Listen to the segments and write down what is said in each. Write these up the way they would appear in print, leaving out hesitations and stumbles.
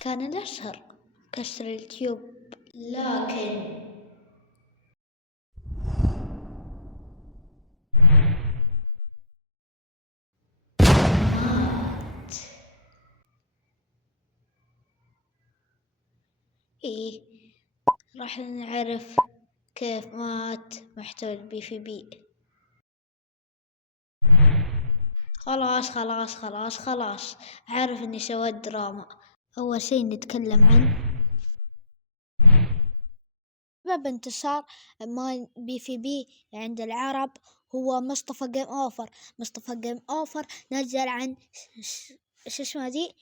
كان الأشهر كسر التيوب، لكن مات. إيه، راح نعرف كيف مات محتوى البي في بي. خلاص خلاص خلاص خلاص، عارف إني سويت دراما. أول شي نتكلم عن سبب انتشار ماين بي في بي عند العرب. هو مصطفى جيم أوفر. مصطفى جيم أوفر نزل عن شو اسمها دي؟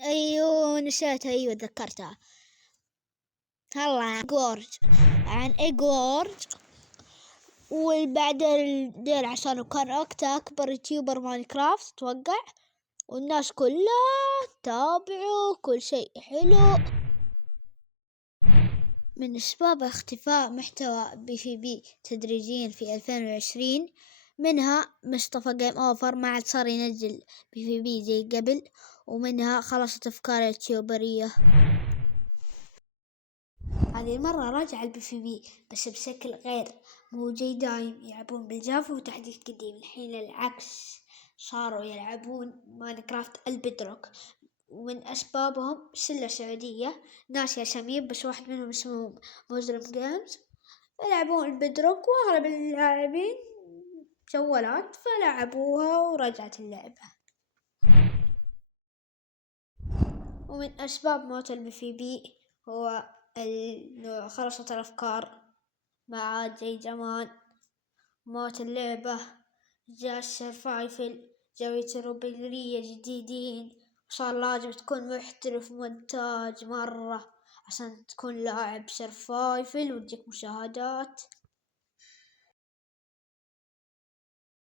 أيوه نسيتها، أيوه ذكرتها. هلا عن جورج، عن إيجورج. وبعدين دير عشان كان وقتها أكبر يوتيوبر ماينكرافت توقع، والناس كلها تابعوا كل شيء حلو. من أسباب اختفاء محتوى بي في بي تدريجيا في 2020 منها مصطفى جيم أوفر ما عاد صار ينزل بي في بي زي قبل، ومنها خلصت أفكار اليوتيوبرية. هذه المرة رجع البي في بي بس بشكل غير، مو زي دايم يلعبون بالجافا وتحديث قديم. الحين العكس، صاروا يلعبون ماينكرافت البدروك. ومن أسبابهم شلة سعودية ناسي أساميهم بس واحد منهم اسمه مزرم جيمز، يلعبون البدروك وأغلب اللاعبين جوالات فلعبوها ورجعت اللعبة. ومن أسباب موت البي في بي هو إنه خلصت الأفكار، ما عاد زي زمان. موت اللعبة، جاء السرفايفل، جاء يوتيوبرية جديدين، وصار لازم تكون محترف مونتاج مرة عشان تكون لاعب سرفايفل وتجيك مشاهدات.